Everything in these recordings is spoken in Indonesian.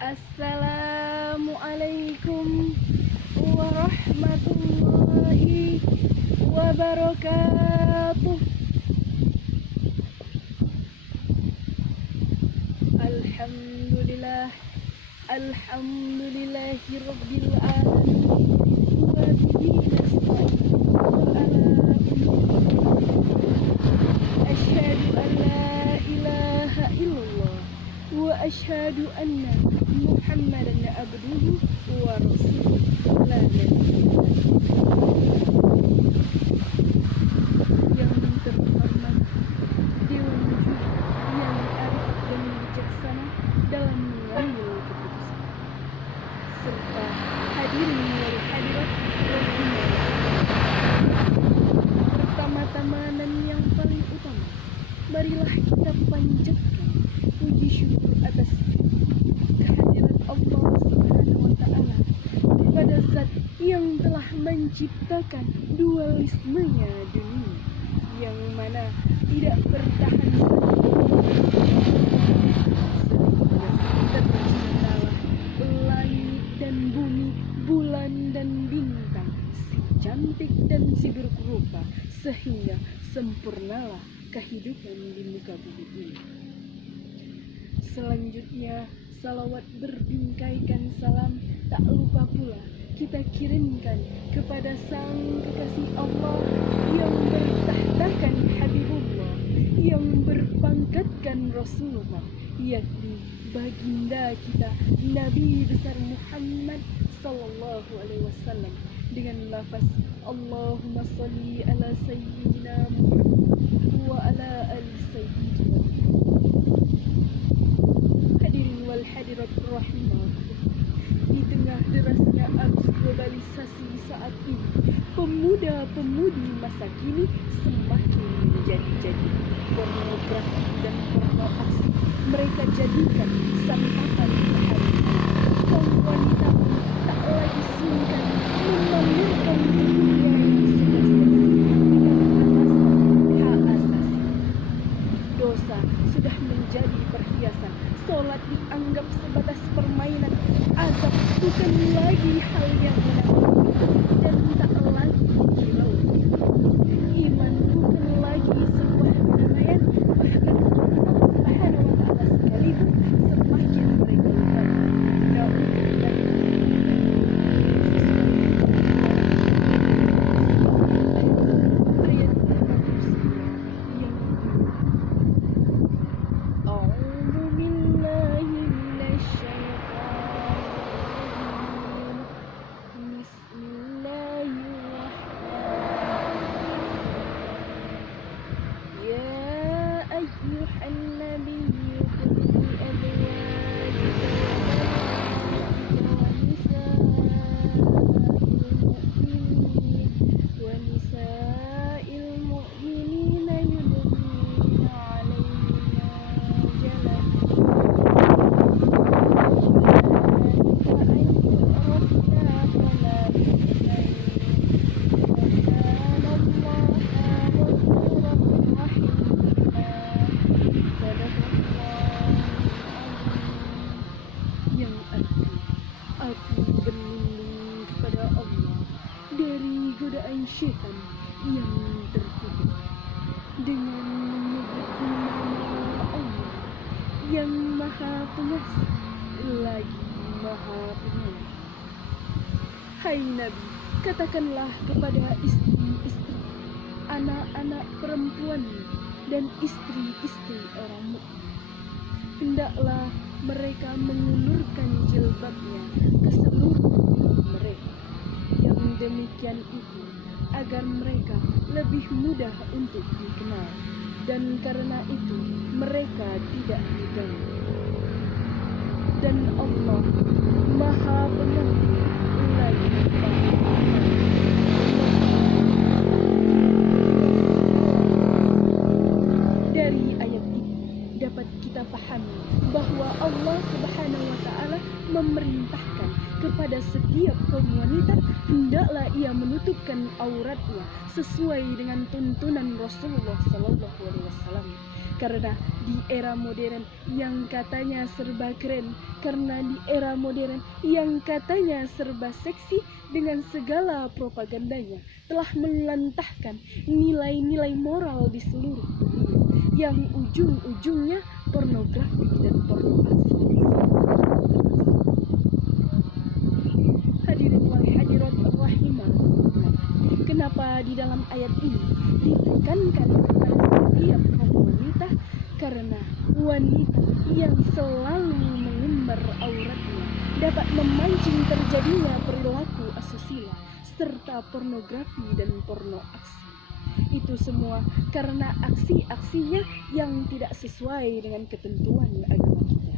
Assalamualaikum warahmatullahi wabarakatuh. Alhamdulillah, alhamdulillahi rabbil alamin. Wa bihi nasta'in ala asyhadu an la ilaha illallah wa asyhadu anna Muhammadan abduhu wa rasuluh. La yang terhormat Dewan Juri yang arif dan bijaksana dalam mengambil keputusan, serta hadirin wal hadirat rahimahullah. Pertama-tama dan yang paling utama, marilah kita panjatkan puji syukur atas kehadiran Allah Subhanahu wa Ta'ala kepada Zat yang telah menciptakan dualismenya dunia, yang mana tidak bertahan terciptalah langit dan bumi, bulan dan bintang, si cantik dan si buruk rupa, sehingga sempurnalah kehidupan di muka bumi ini. Selanjutnya, salawat berbingkaikan salam tak lupa pula kita kirimkan kepada sang kekasih Allah yang bertahtakan Habibullah, yang berpangkatkan Rasulullah, yakni baginda kita Nabi besar Muhammad sallallahu alaihi wasallam, dengan lafaz Allahumma sholli ala sayyidina Muhammad wa ala ali sayyidina. Hadirin wal hadirat rahimahullah, di tengah derasnya arus globalisasi saat ini, pemuda-pemudi masa kini semakin menjadi-jadi. Pornografi dan porno aksi mereka jadikan santapan sehari-hari. Kaum wanita pun tak lagi sungkan memamerkan tubuhnya yang sudah seksi dengan alasan hak asasi. Dosa sudah menjadi perhiasan, sholat dianggap sebatas permainan, azab bukan lagi hal yang menakutkan dan tak lagi dihiraukan. Iman bukan lagi sebuah penamaian, bahkan Allah Subhanahu wa Ta'ala sekalipun semakin mereka lupakan. Na'udzubillah. Ayat 59 yang A'udzu billahi minasyaitonir rajim. Bismillahirrahmanirrahim. Ya ayyuhan nabiyyu qul li azwajika wa nisa'il mu'minina yudnina 'alayhinna yang aku berlindung kepada Allah dari godaan syaitan yang terkutuk dengan menyebut nama Allah yang Maha Pengasih lagi Maha Penyayang. Hai Nabi, katakanlah kepada istri-istri, anak-anak perempuan dan istri-istri orang mukmin, hendaklah mereka mengulurkan jilbabnya ke seluruh tubuh mereka. Yang demikian itu agar mereka lebih mudah untuk dikenal, dan karena itu mereka tidak diganggu. Dan Allah Maha Pengampun lagi Maha Penyayang. Dari ayat ini dapat kita pahami bahwa Allah Subhanahu wa Ta'ala memerintahkan kepada setiap kaum wanita hendaklah ia menutupkan auratnya sesuai dengan tuntunan Rasulullah Sallallahu Alaihi Wasallam. Karena di era modern yang katanya serba keren, karena di era modern yang katanya serba seksi dengan segala propagandanya telah melantahkan nilai-nilai moral di seluruh dunia yang ujung-ujungnya pornografi dan pornografi. Hadirin wal hadirat rahimakumullah. Kenapa di dalam ayat ini ditekankan kepada setiap kaum wanita? Karena wanita yang selalu mengumbar auratnya dapat memancing terjadinya perilaku asusila serta pornografi dan porno aksi. Itu semua karena aksi-aksinya yang tidak sesuai dengan ketentuan agama kita.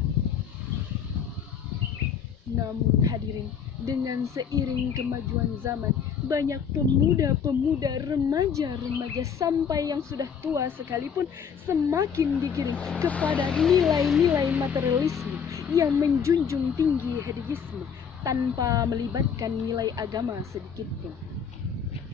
Namun hadirin, dengan seiring kemajuan zaman, banyak pemuda-pemuda, remaja-remaja sampai yang sudah tua sekalipun semakin digiring kepada nilai-nilai materialisme yang menjunjung tinggi hedonisme tanpa melibatkan nilai agama sedikitpun.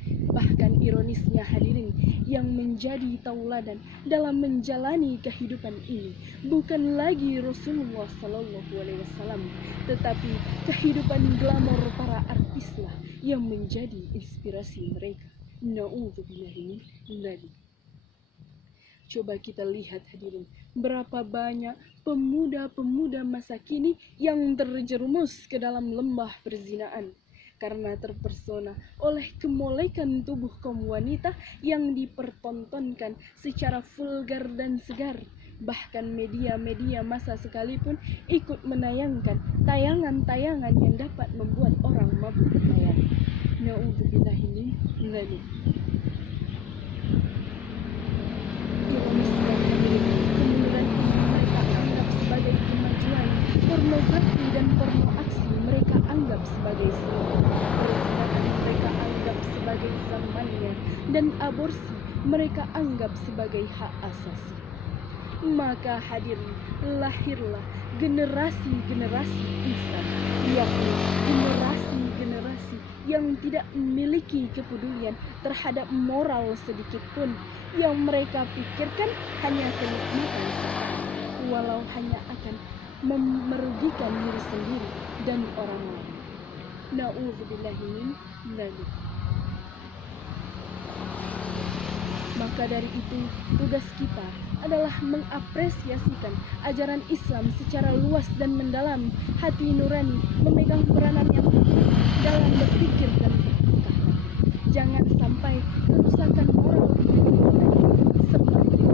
Bahkan ironisnya hadirin, yang menjadi tauladan dalam menjalani kehidupan ini bukan lagi Rasulullah Sallallahu Alaihi Wasallam, tetapi kehidupan glamor para artislah yang menjadi inspirasi mereka. Na'udzubillahi min dzalik. Coba kita lihat hadirin, berapa banyak pemuda-pemuda masa kini yang terjerumus ke dalam lembah perzinaan karena terpersona oleh kemolekan tubuh kaum wanita yang dipertontonkan secara vulgar dan segar. Bahkan media-media massa sekalipun ikut menayangkan tayangan-tayangan yang dapat membuat orang mabuk menayang. Na'udzubillahi min dzalik. Ironisnya kemunduran ini mereka anggap sebagai kemajuan, pornografi dan porno aksi mereka anggap sebagai perzinahan mereka anggap sebagai zamannya, dan aborsi mereka anggap sebagai hak asasi. Maka hadirin, lahirlah generasi-generasi Islam, yakni generasi-generasi yang tidak memiliki kepedulian terhadap moral sedikit pun. Yang mereka pikirkan hanya kenikmatan sesaat, walau hanya akan merugikan diri sendiri dan orang lain. Na'udzubillahi min dzalik. Maka dari itu, tugas kita adalah mengapresiasikan ajaran Islam secara luas dan mendalam. Hati nurani memegang peranan yang penting dalam berpikir dan bertingkah. Jangan sampai kerusakan moral di negeri kita ini seperti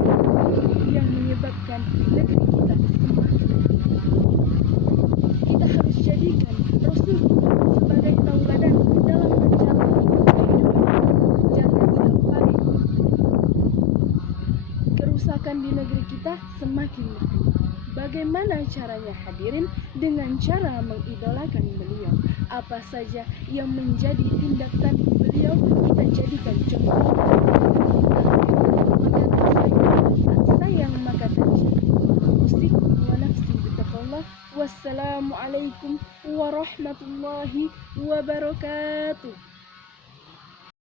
yang menyebabkan negeri kita semakin. Kita harus jadikan Rasulullah sebagai tauladan dalam menjalani kehidupan. Jangan sampai kerusakan di negeri kita semakin berkembang. Bagaimana caranya hadirin? Dengan cara mengidolakan beliau. Apa saja yang menjadi tindak tanduk beliau kita jadikan contoh. Maka tak sayang maka tak jadi. Usikum wa nafsi bitaqwallah. Wassalamualaikum warahmatullahi wabarakatuh.